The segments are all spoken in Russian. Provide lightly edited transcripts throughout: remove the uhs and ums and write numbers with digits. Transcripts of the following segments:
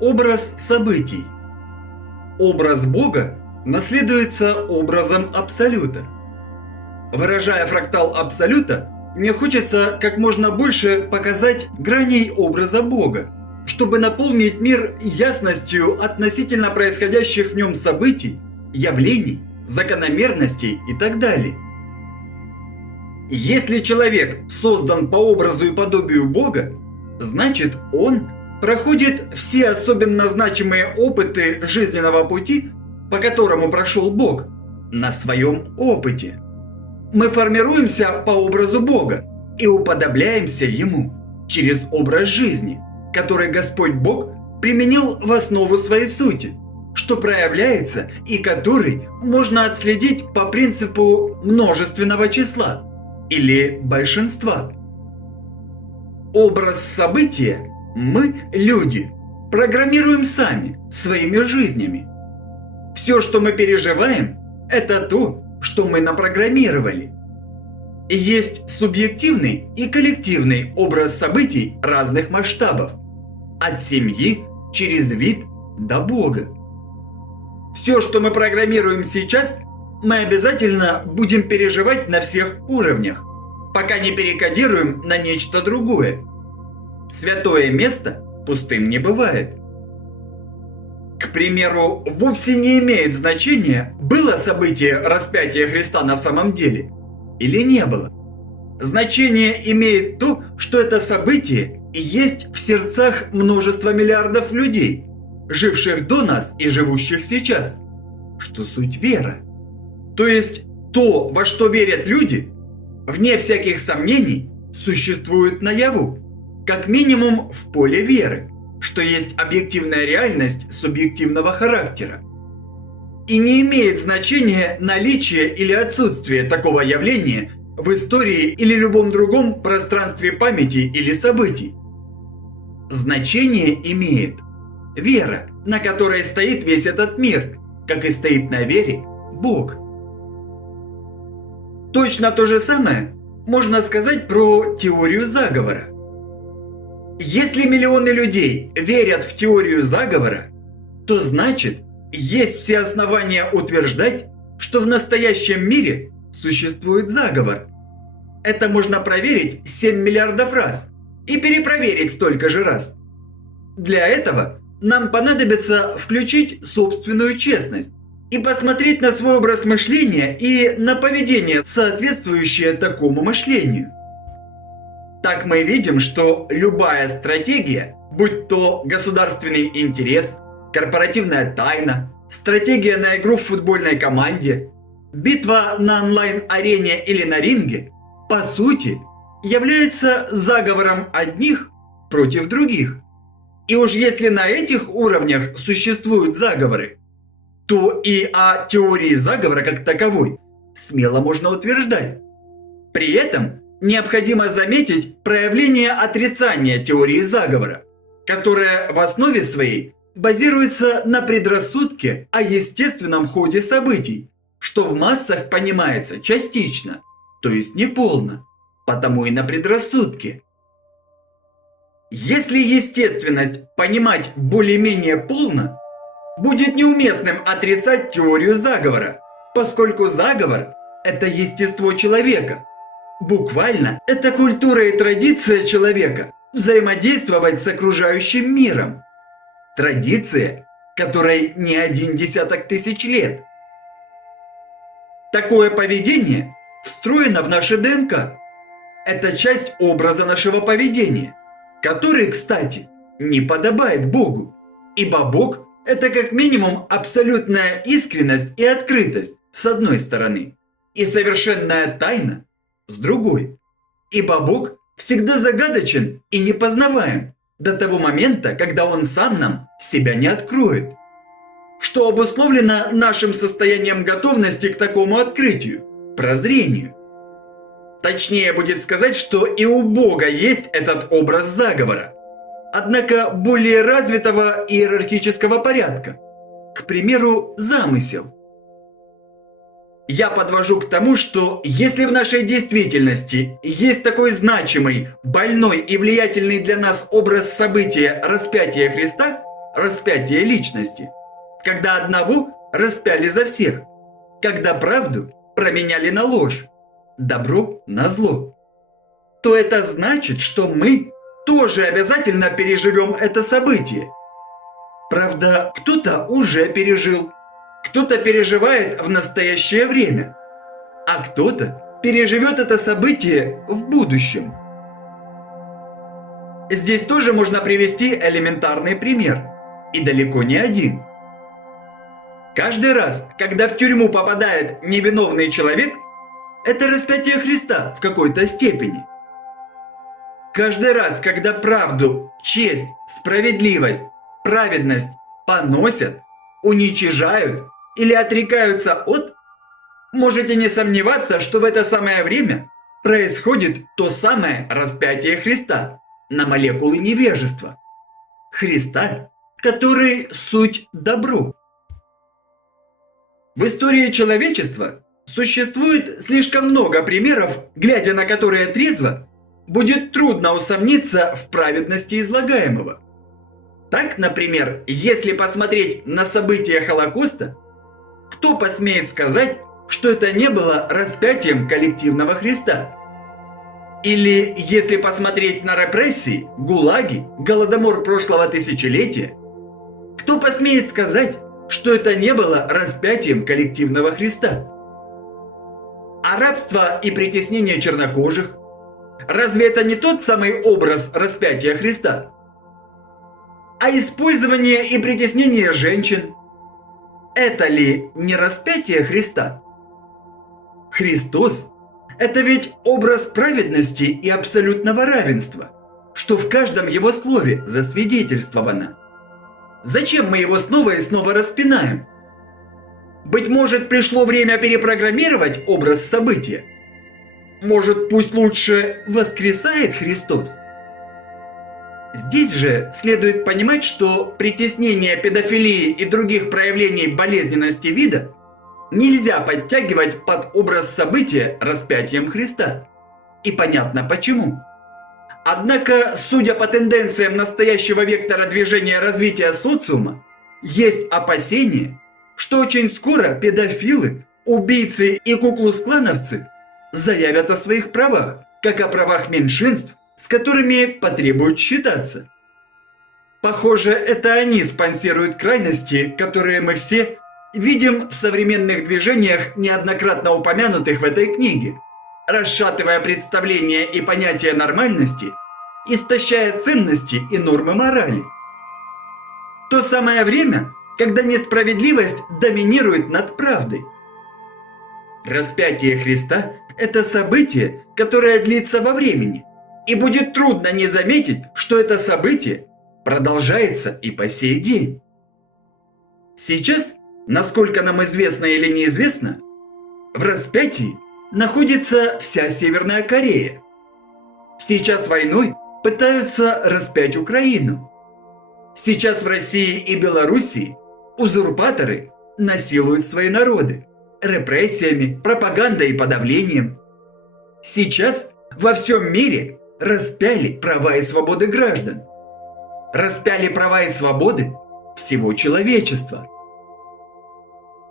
Образ событий. Образ Бога наследуется образом Абсолюта. Выражая фрактал Абсолюта, мне хочется как можно больше показать граней образа Бога, чтобы наполнить мир ясностью относительно происходящих в нем событий, явлений, закономерностей и так далее. Если человек создан по образу и подобию Бога, значит он проходит все особенно значимые опыты жизненного пути, по которому прошел Бог, на своем опыте. Мы формируемся по образу Бога и уподобляемся Ему через образ жизни, который Господь Бог применил в основу своей сути, что проявляется и который можно отследить по принципу множественного числа или большинства. Образ события мы, люди, программируем сами, своими жизнями. Все, что мы переживаем, это то, что мы напрограммировали. И есть субъективный и коллективный образ событий разных масштабов, от семьи через вид до Бога. Все, что мы программируем сейчас, мы обязательно будем переживать на всех уровнях, пока не перекодируем на нечто другое. Святое место пустым не бывает. К примеру, вовсе не имеет значения, было событие распятия Христа на самом деле или не было. Значение имеет то, что это событие есть в сердцах множества миллиардов людей, живших до нас и живущих сейчас, что суть вера. То есть то, во что верят люди, вне всяких сомнений, существует наяву, как минимум в поле веры, что есть объективная реальность субъективного характера. И не имеет значения наличие или отсутствие такого явления в истории или любом другом пространстве памяти или событий. Значение имеет вера, на которой стоит весь этот мир, как и стоит на вере Бог. Точно то же самое можно сказать про теорию заговора. Если миллионы людей верят в теорию заговора, то значит, есть все основания утверждать, что в настоящем мире существует заговор. Это можно проверить 7 миллиардов раз и перепроверить столько же раз. Для этого нам понадобится включить собственную честность и посмотреть на свой образ мышления и на поведение, соответствующее такому мышлению. Так мы видим, что любая стратегия, будь то государственный интерес, корпоративная тайна, стратегия на игру в футбольной команде, битва на онлайн-арене или на ринге, по сути, является заговором одних против других. И уж если на этих уровнях существуют заговоры, то и о теории заговора как таковой смело можно утверждать. При этом необходимо заметить проявление отрицания теории заговора, которая в основе своей базируется на предрассудке о естественном ходе событий, что в массах понимается частично, то есть неполно, потому и на предрассудке. Если естественность понимать более-менее полно, будет неуместным отрицать теорию заговора, поскольку заговор – это естество человека. Буквально, это культура и традиция человека взаимодействовать с окружающим миром. Традиция, которой не 10 тысяч лет. Такое поведение встроено в наше ДНК. Это часть образа нашего поведения, который, кстати, не подобает Богу, ибо Бог – это как минимум абсолютная искренность и открытость с одной стороны, и совершенная тайна с другой. Ибо Бог всегда загадочен и непознаваем до того момента, когда Он сам нам себя не откроет, что обусловлено нашим состоянием готовности к такому открытию, прозрению. Точнее будет сказать, что и у Бога есть этот образ заговора, однако более развитого иерархического порядка, к примеру, замысел. Я подвожу к тому, что если в нашей действительности есть такой значимый, больной и влиятельный для нас образ события распятия Христа, распятие личности, когда одного распяли за всех, когда правду променяли на ложь, добро на зло, то это значит, что мы тоже обязательно переживем это событие. Правда, кто-то уже пережил, кто-то переживает в настоящее время, а кто-то переживет это событие в будущем. Здесь тоже можно привести элементарный пример, и далеко не один. Каждый раз, когда в тюрьму попадает невиновный человек, это распятие Христа в какой-то степени. Каждый раз, когда правду, честь, справедливость, праведность поносят, уничижают или отрекаются от, можете не сомневаться, что в это самое время происходит то самое распятие Христа на молекулы невежества. Христа, который суть добро. В истории человечества существует слишком много примеров, глядя на которые трезво, будет трудно усомниться в праведности излагаемого. Так, например, если посмотреть на события Холокоста, кто посмеет сказать, что это не было распятием коллективного Христа? Или если посмотреть на репрессии, гулаги, голодомор прошлого тысячелетия, кто посмеет сказать, что это не было распятием коллективного Христа? А рабство и притеснение чернокожих, разве это не тот самый образ распятия Христа? А использование и притеснение женщин, это ли не распятие Христа? Христос – это ведь образ праведности и абсолютного равенства, что в каждом его слове засвидетельствовано. Зачем мы его снова и снова распинаем? Быть может, пришло время перепрограммировать образ события? Может, пусть лучше воскресает Христос? Здесь же следует понимать, что притеснение педофилии и других проявлений болезненности вида нельзя подтягивать под образ события распятием Христа. И понятно почему. Однако, судя по тенденциям настоящего вектора движения развития социума, есть опасение, что очень скоро педофилы, убийцы и куклус-клановцы заявят о своих правах, как о правах меньшинств, с которыми потребуют считаться. Похоже, это они спонсируют крайности, которые мы все видим в современных движениях, неоднократно упомянутых в этой книге, расшатывая представления и понятия нормальности, истощая ценности и нормы морали. То самое время, когда несправедливость доминирует над правдой. Распятие Христа – это событие, которое длится во времени, и будет трудно не заметить, что это событие продолжается и по сей день. Сейчас, насколько нам известно или неизвестно, в распятии находится вся Северная Корея. Сейчас войной пытаются распять Украину. Сейчас в России и Белоруссии узурпаторы насилуют свои народы репрессиями, пропагандой и подавлением. Сейчас во всем мире распяли права и свободы граждан. Распяли права и свободы всего человечества.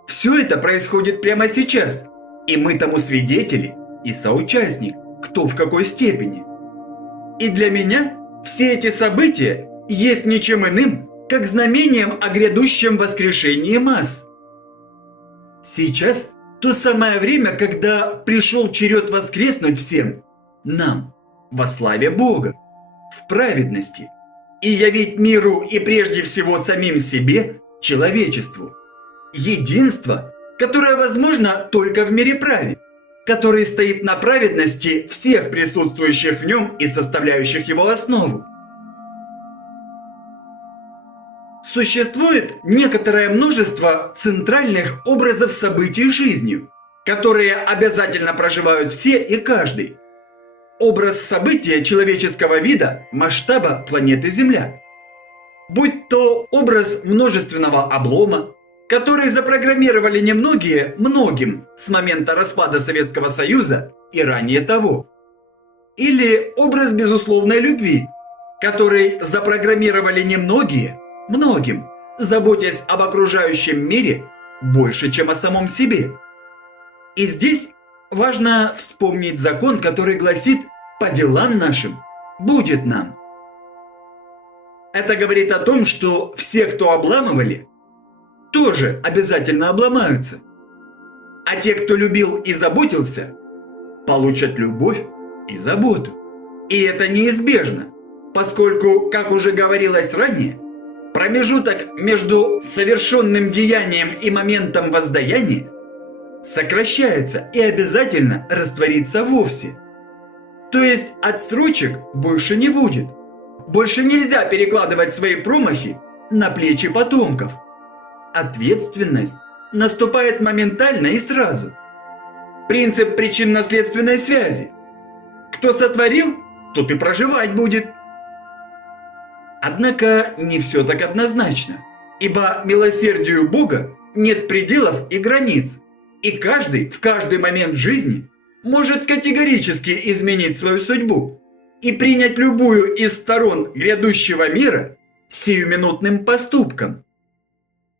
Все это происходит прямо сейчас, и мы тому свидетели и соучастник, кто в какой степени. И для меня все эти события есть ничем иным, как знамением о грядущем воскрешении масс. Сейчас то самое время, когда пришел черед воскреснуть всем нам во славе Бога, в праведности, и явить миру и прежде всего самим себе, человечеству, единство, которое возможно только в мире праве, который стоит на праведности всех присутствующих в нем и составляющих его основу. Существует некоторое множество центральных образов событий жизнью, которые обязательно проживают все и каждый. Образ события человеческого вида масштаба планеты Земля. Будь то образ множественного облома, который запрограммировали немногие многим с момента распада Советского Союза и ранее того. Или образ безусловной любви, который запрограммировали немногие многим, заботясь об окружающем мире больше, чем о самом себе. И здесь важно вспомнить закон, который гласит «по делам нашим будет нам». Это говорит о том, что все, кто обламывали, тоже обязательно обломаются. А те, кто любил и заботился, получат любовь и заботу. И это неизбежно, поскольку, как уже говорилось ранее, промежуток между совершенным деянием и моментом воздаяния сокращается и обязательно растворится вовсе. То есть отсрочек больше не будет. Больше нельзя перекладывать свои промахи на плечи потомков. Ответственность наступает моментально и сразу. Принцип причинно-следственной связи. Кто сотворил, тот и проживать будет. Однако не все так однозначно, ибо милосердию Бога нет пределов и границ, и каждый в каждый момент жизни может категорически изменить свою судьбу и принять любую из сторон грядущего мира сиюминутным поступком.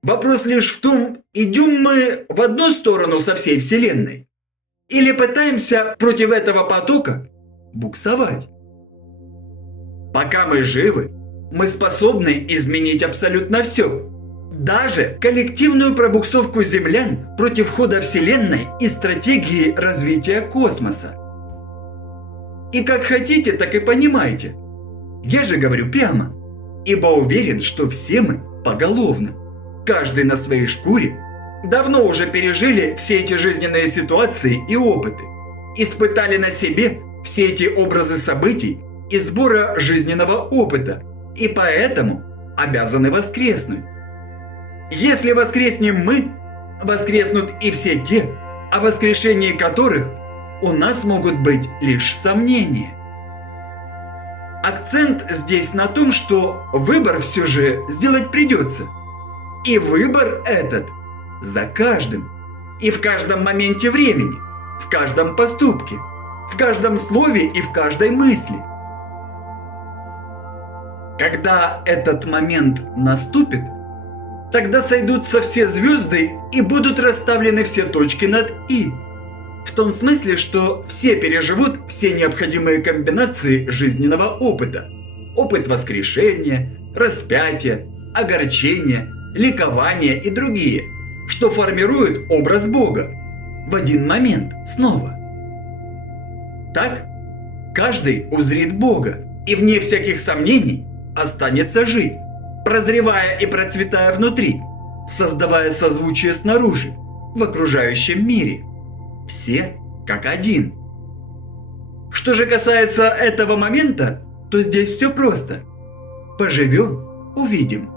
Вопрос лишь в том, идем мы в одну сторону со всей Вселенной или пытаемся против этого потока буксовать. Пока мы живы, мы способны изменить абсолютно все. Даже коллективную пробуксовку землян против хода Вселенной и стратегии развития космоса. И как хотите, так и понимайте. Я же говорю прямо, ибо уверен, что все мы поголовно, каждый на своей шкуре, давно уже пережили все эти жизненные ситуации и опыты, испытали на себе все эти образы событий и сбора жизненного опыта, и поэтому обязаны воскреснуть. Если воскреснем мы, воскреснут и все те, о воскрешении которых у нас могут быть лишь сомнения. Акцент здесь на том, что выбор все же сделать придется. И выбор этот за каждым. И в каждом моменте времени, в каждом поступке, в каждом слове и в каждой мысли. Когда этот момент наступит, тогда сойдутся все звезды и будут расставлены все точки над «и». В том смысле, что все переживут все необходимые комбинации жизненного опыта. Опыт воскрешения, распятия, огорчения, ликования и другие, что формируют образ Бога в один момент снова. Так, каждый узрит Бога и вне всяких сомнений останется жить, прозревая и процветая внутри, создавая созвучие снаружи, в окружающем мире. Все как один. Что же касается этого момента, то здесь все просто. Поживем – увидим.